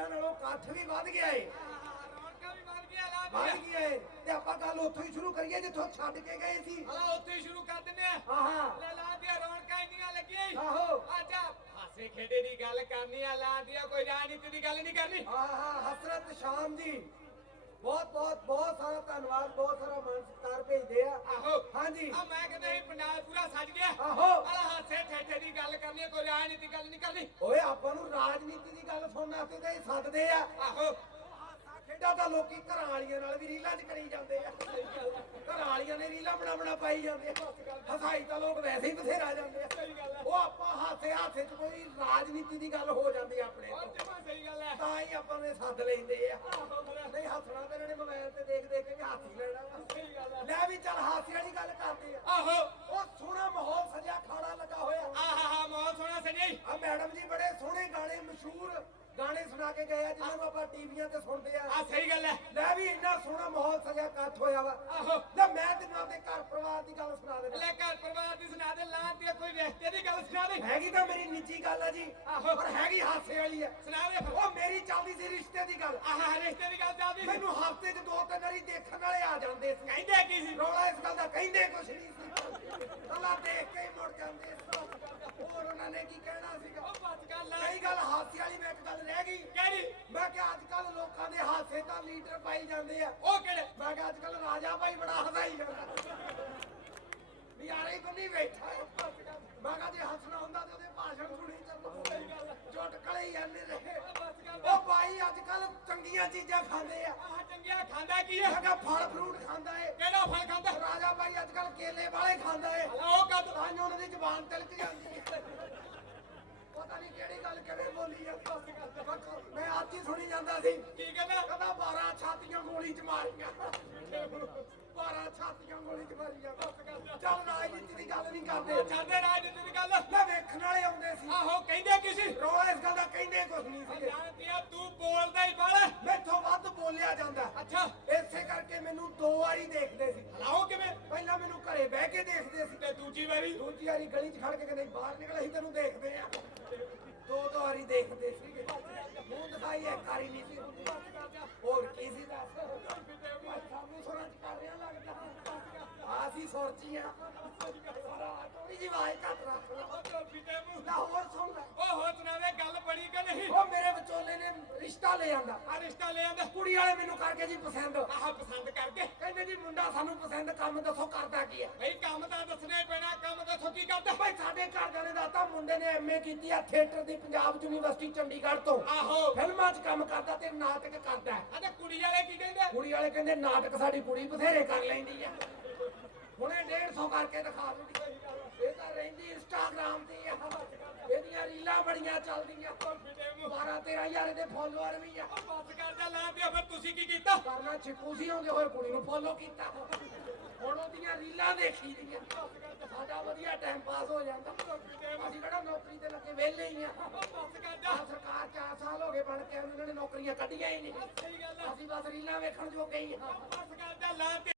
ਰੀਲਾਂ ਨਾਲੋਂ ਕੱਠ ਵੀ ਵੱਧ ਗਿਆ ਏ। ਰੌਣਕਾਂ ਵੀ ਵੱਧ ਗਿਆ ਲਾ ਵੱਧ ਦਿਆ ਗਿਆ ਏ। ਤੇ ਆਪਾਂ ਗੱਲ ਉੱਥੋਂ ਹੀ ਸ਼ੁਰੂ ਕਰੀਏ ਜਿੱਥੋਂ ਛੱਡ ਕੇ ਗਏ ਸੀ। ਹਲਾ ਉੱਥੇ ਹੀ ਸ਼ੁਰੂ ਕਰ ਦਿੰਨੇ ਆ। ਹਾਂ ਹਾਂ। ਲੈ ਲਾ ਦਿਆ ਰੌਣਕਾਂ ਇੰਨੀਆਂ ਲੱਗੀਆਂ ਈ। ਆਹੋ। ਆਜਾ ਹਾਸੇ ਖੇਡੇ ਦੀ ਗੱਲ ਕਰਨੀ ਆ ਲਾ ਦਿਆ ਕੋਈ ਰਾਜਨੀਤੀ ਦੀ ਗੱਲ ਨਹੀਂ ਕਰਨੀ। ਹਾਂ ਹਾਂ ਹਸਰਤ ਸ਼ਾਮ ਜੀ। ਬਹੁਤ ਬਹੁਤ ਬਹੁਤ ਸਾਰਾ ਧੰਨਵਾਦ ਬਹੁਤ ਸਾਰਾ ਮਾਨ ਸਤਿਕਾਰ ਭੇਜਦੇ ਆ। ਆਹੋ। ਹਾਂਜੀ। ਆ ਮੈਂ ਕਹਿੰਦਾ ਇਹ ਪੰਡਾਲ ਪੂਰਾ ਸੱਜ ਗਿਆ। ਆਹੋ। ਹਲਾ ਦੀ ਗੱਲ ਕਰਨੀ ਆ ਕੋਈ ਰਾਜਨੀਤੀ ਦੀ ਗੱਲ ਨਹੀਂ ਕਰਨੀ। ਓਏ ਆਪਾਂ ਨੂੰ ਰਾਜਨੀਤੀ ਦੀ ਗੱਲ ਸੁਣਨ ਵਾਸਤੇ ਤਾਂ ਇਹ ਸੱਦਦੇ ਆ। ਆਹੋ। ਖੇਡਾਂ ਤਾਂ ਲੋਕੀ ਘਰਾਂ ਵਾਲੀਆਂ ਨਾਲ ਵੀ ਰੀਲਾਂ 'ਚ ਕਰੀ ਜਾਂਦੇ ਆ। ਘਰਾਂ ਵਾਲੀਆਂ ਨੇ ਰੀਲਾਂ ਬਣਾ ਬਣਾ ਪਾਈ ਜਾਂਦੇ ਆ। ਹਸਾਈ ਤਾਂ ਲੋਕ ਵੈਸੇ ਹੀ ਬਥੇਰਾ ਜਾਂਦੇ ਆ। ਸਹੀ ਗੱਲ ਹੈ ਉਹ ਆਪਾਂ ਹਾਸੇ ਹਾਸੇ 'ਚ ਕੋਈ ਰਾਜਨੀਤੀ ਦੀ ਗੱਲ ਹੋ ਜਾਂਦੀ ਆ ਆਪਣੇ ਉਹ ਤੋਂ ਜਮਾ ਸਹੀ ਗੱਲ ਹੈ ਤਾਂ ਹੀ ਆਪਾਂ ਨੇ ਸੱਦ ਲੈਂਦੇ ਆ। ਆਹੋ ਨਹੀਂ ਹੱਸਣਾ ਤੇ ਇਹਨਾਂ ਨੇ ਮੋਬਾਈਲ ਤੇ ਦੇਖ ਦੇਖ ਕੇ ਹੱਸ ਹੀ ਲੈਣਾ ਵਾ। ਸਹੀ ਗੱਲ ਹੈ ਲੈ ਵੀ ਚੱਲ ਹਾਸੇ ਵਾਲੀ ਗੱਲ ਕਰਦੇ ਆ। ਆਹੋ। ਉਹ ਸੋਹਣਾ ਮਾਹੌਲ ਸਜਿਆ ਖਾਣਾ ਲੱਗਾ ਹੋਇਆ ਆਹਾ ਹਾ ਮੌਤ ਸੋਣਾ ਸਜਈ ਆ ਮੈਡਮ ਜੀ ਬੜੇ ਸੋਹਣੇ ਗਾਣੇ ਮਸ਼ਹੂਰ ਗਾਣੇ ਸੁਣਾ ਕੇ ਗਏ ਆ ਜਿਨ੍ਹਾਂ ਨੂੰ ਆਪਾਂ ਟੀਵੀਆਂ ਤੇ ਸੁਣਦੇ ਆ। ਆ ਸਹੀ ਗੱਲ ਹੈ। ਲੈ ਵੀ ਇੰਨਾ ਸੋਹਣਾ ਮਾਹੌਲ ਸਜਿਆ ਇਕੱਠ ਹੋਇਆ ਵਾ। ਆਹੋ। ਲੈ ਮੈਂ ਤੈਨੂੰ ਆਪਦੇ ਘਰ ਪਰਿਵਾਰ ਦੀ ਗੱਲ ਸੁਣਾ ਦੇਣਾ ਲੈ ਘਰ ਪਰਿਵਾਰ ਦੀ ਸੁਣਾ ਦੇ ਲਾਂ ਦੀ ਕੋਈ ਰਿਸ਼ਤੇ ਦੀ ਗੱਲ ਸੁਣਾ ਦੇ। ਹੈਗੀ ਤਾਂ ਮੇਰੀ ਨਿੱਜੀ ਗੱਲ ਆ ਜੀ ਆਹੋ। ਪਰ ਹੈਗੀ ਹਾਸੇ ਵਾਲੀ ਆ। ਸੁਣਾ ਦੇ। ਉਹ ਮੇਰੀ ਚੱਲਦੀ ਸੀ ਰਿਸ਼ਤੇ ਦੀ ਗੱਲ। ਆਹਾ ਰਿਸ਼ਤੇ ਦੀ ਗੱਲ ਚੱਲਦੀ ਮੈਨੂੰ ਹਫ਼ਤੇ 'ਚ ਦੋ ਤਿੰਨ ਵਾਰੀ ਦੇਖਣ ਵਾਲੇ ਆ ਜਾਂਦੇ ਸੀ। ਕਹਿੰਦੇ ਕੀ ਸੀ? ਰੌਲਾ ਇਸ ਗੱਲ ਦਾ ਕਹਿੰਦੇ ਕੁਛ ਨਹੀਂ ਸੀ। ਕੱਲਾ ਦੇਖ ਕੇ ਹੀ ਮੁੜ ਜਾਂਦੇ ਸੀ ਹੋਰ ਉਹਨਾਂ ਨੇ ਕੀ ਕਹਿਣਾ ਸੀਗਾ ਉਹ ਬਚ ਕਰ ਲੈ। ਕਈ ਗੱਲ ਹਾਸੇ ਵਾਲੀ ਮੈਂ ਇੱਕ ਗੱਲ ਰਹਿ ਗਈ। ਕਿਹੜੀ? ਮੈਂ ਕਿਹਾ ਅੱਜ ਕੱਲ ਲੋਕਾਂ ਦੇ ਹਾਸੇ ਤਾਂ ਲੀਡਰ ਪਾਈ ਜਾਂਦੇ ਆ। ਉਹ ਕਿਹੜੇ? ਮੈਂ ਕਿਹਾ ਅੱਜ ਕੱਲ ਰਾਜਾ ਭਾਈ ਬੜਾ ਹਸਾਈ ਜਾਂਦਾ। ਨਿਆਰੇ ਬੰਨੀ ਬੈਠਾ ਹੈ। ਮੈਂ ਕਿਹਾ ਜੇ ਹੱਸਣਾ ਹੁੰਦਾ ਤੇ ਉਹਦੇ ਭਾਸ਼ਣ ਸੁਣੀ ਚੱਲੋ ਚੁਟਕਲੇ ਹੀ ਆਨੇ ਰਹੇ। ਬਚ ਕਰ। ਉਹ ਭਾਈ ਅੱਜ ਕੱਲ ਚੰਗੀਆਂ ਚੀਜ਼ਾਂ ਖਾਂਦੇ ਆ। ਆਹ ਚੰਗਿਆ ਖਾਂਦਾ ਕੀ ਹੈ ਫਲ ਫਰੂਟ ਖਾਂਦਾ ਏ। ਕਿਹੜਾ ਫਲ ਖਾਂਦਾ? ਰਾਜਾ ਭਾਈ ਅੱਜ ਕੱਲ ਕੇਲੇ ਵਾਲੇ ਖਾਂਦਾ ਏ। ਹਲਾ ਉਹ ਕਦ? ਤਾਂ ਉਹਨਾਂ ਦੀ ਜ਼ਬਾਨ ਤਿਲਕ ਜਾਂਦੀ ਹੈ ਗੱਲ ਕਿਵੇਂ ਬੋਲੀ ਆ ਮੈਂ ਅੱਜ ਹੀ ਸੁਣੀ ਜਾਂਦਾ ਸੀ। ਕੀ ਕਹਿੰਦਾ ਕਹਿੰਦਾ 12 ਛਾਤੀਆਂ ਗੋਲੀ ਚ ਮਾਰੀਆਂ। 12 ਛਾਤੀਆਂ ਗੋਲੀ ਚ ਮਾਰੀਆਂ। ਚੱਲ ਰਾਜਨੀਤੀ ਦੀ ਗੱਲ ਨਹੀਂ ਕਰਦੇ। ਜਾਂਦੇ ਰਾਜਨੀਤੀ ਦੀ ਗੱਲ। ਮੈਂ ਵੇਖਣ ਵਾਲੇ ਆਉਂਦੇ ਸੀ। ਆਹੋ ਕਹਿੰਦੇ ਕੀ ਸੀ? ਰੌਲਾ ਇਸ ਗੱਲ ਦਾ ਕਹਿੰਦੇ ਕੁਝ ਨਹੀਂ ਸੀ ਜਾਣਦਿਆ ਤੂੰ ਬੋਲਦਾ ਹੀ ਬੜਾ ਮੈਥੋਂ ਵੱਧ ਬੋਲਿਆ ਜਾਂਦਾ। ਅੱਛਾ। ਇਸੇ ਕਰਕੇ ਮੈਨੂੰ ਦੋ ਵਾਰੀ ਦੇਖਦੇ ਸੀ। ਹਲਾਓ ਕਿਵੇਂ? ਪਹਿਲਾਂ ਮੈਨੂੰ ਘਰੇ ਬਹਿ ਕੇ ਦੇਖਦੇ ਸੀ। ਤੇ ਦੂਜੀ ਵਾਰੀ? ਦੂਜੀ ਵਾਰੀ ਗਲੀ 'ਚ ਖੜ ਕੇ ਕਹਿੰਦੇ ਬਾਹਰ ਨਿਕਲ ਅਸੀਂ ਤੈਨੂੰ ਦੇਖਦੇ ਆ ਦੋ ਦੋ ਵਾਰੀ ਦੇਖਦੇ ਸੀਗੇ ਮੂੰਹ ਦਿਖਾਈ ਇੱਕ ਵਾਰੀ ਨਹੀਂ ਸੀ ਹੁੰਦੀ। ਹੋਰ ਕੀ ਸੀ ਦੱਸ? ਸਾਨੂੰ ਸੁਰਾਂ ਚ ਕਰ ਰਿਹਾ ਲੱਗਦਾ ਆ। ਸੀ ਸੋਚੀਆਂ ਥੋੜੀ ਜਿਹੀ ਆਵਾਜ਼ ਘੱਟ ਰੱਖ ਲਾ ਨਾ ਹੋਰ ਸੁਣ। ਬਣੀ ਕਿ ਨਹੀਂ? ਉਹ ਮੇਰੇ ਵਿਚੋਲੇ ਨੇ ਰਿਸ਼ਤਾ ਲੈ ਆਂਦਾ। ਆ ਰਿਸ਼ਤਾ ਲੈ ਆਂਦਾ। ਕੁੜੀ ਵਾਲੇ ਮੈਨੂੰ ਕਰਕੇ ਜੀ ਪਸੰਦ। ਆਹ ਪਸੰਦ ਕਰਕੇ? ਕਹਿੰਦੇ ਜੀ ਮੁੰਡਾ ਸਾਨੂੰ ਪਸੰਦ ਕੰਮ ਦੱਸੋ ਕਰਦਾ ਕੀ ਹੈ? ਬਈ ਕੰਮ ਤਾਂ ਦੱਸਣਾ ਹੀ ਪੈਣਾ ਕੰਮ ਦੱਸੋ ਕੀ ਕਰਦਾ? ਭਾਈ ਸਾਡੇ ਘਰ ਨੇ ਦਾਤਾ ਮੁੰਡੇ ਨੇ ਐਮਏ ਕੀਤੀ ਆ ਥੀਏਟਰ ਦੀ ਪੰਜਾਬ ਯੂਨੀਵਰਸਿਟੀ ਚੰਡੀਗੜ੍ਹ ਤੋਂ। ਆਹੋ। ਫਿਲਮਾਂ 'ਚ ਕੰਮ ਕਰਦਾ ਤੇ ਨਾਟਕ ਕਰਦਾ। ਹੈ। ਆ ਤੇ ਕੁੜੀ ਵਾਲੇ ਕੀ ਕਹਿੰਦੇ? ਕੁੜੀ ਵਾਲੇ ਕਹਿੰਦੇ ਨਾਟਕ ਸਾਡੀ ਕੁੜੀ ਬਥੇਰੇ ਕਰ ਲੈਂਦੀ ਆ। ਹੁਣੇ 150 ਕਰਕੇ ਦਿਖਾ ਦੂੰਗੀ ਇਹ ਤਾਂ ਰਹਿੰਦੀ ਇੰਸਟਾਗ੍ਰਾਮ ਤੇ ਆ। ਇਹਦੀਆਂ ਰੀਲਾਂ ਬੜੀਆਂ ਚੱਲਦੀਆਂ। 12 13000 ਦੇ ਫੋਲੋਅਰ ਵੀ ਆ। ਉਹ ਕਰ ਜਾ ਲਾ ਦਿਓ ਫਿਰ ਤੁਸੀਂ ਕੀ ਕੀਤਾ ਕਰਨਾ ਛਿਪੂ ਸੀ ਹੁੰਦੇ ਹੋਏ ਕੁੜੀ ਨੂੰ ਫੋਲੋ ਕੀਤਾ। ਹੁਣ ਉਹਦੀਆਂ ਰੀਲਾਂ ਦੇਖੀ ਦੀਆਂ। ਸਾਡਾ ਵਧੀਆ ਟਾਈਮ ਪਾਸ ਹੋ ਜਾਂਦਾ। ਅਸੀਂ ਕਿਹੜਾ ਨੌਕਰੀ ਤੇ ਲੱਗੇ, ਵਿਹਲੇ ਹੀ ਆ। ਉਹ ਕਰ ਜਾ ਸਰਕਾਰ 4 ਸਾਲ ਹੋ ਗਏ ਬਣ ਕੇ, ਉਹਨਾਂ ਨੇ ਨੌਕਰੀਆਂ ਕੱਢੀਆਂ ਹੀ ਨਹੀਂ। ਸਹੀ ਗੱਲ ਅਸੀਂ ਬਸ ਰੀਲਾਂ ਵੇਖਣ ਜੋਗੇ ਹੀ ਹਾਂ ਬਸ ਕਰ ਜਾ ਲਾ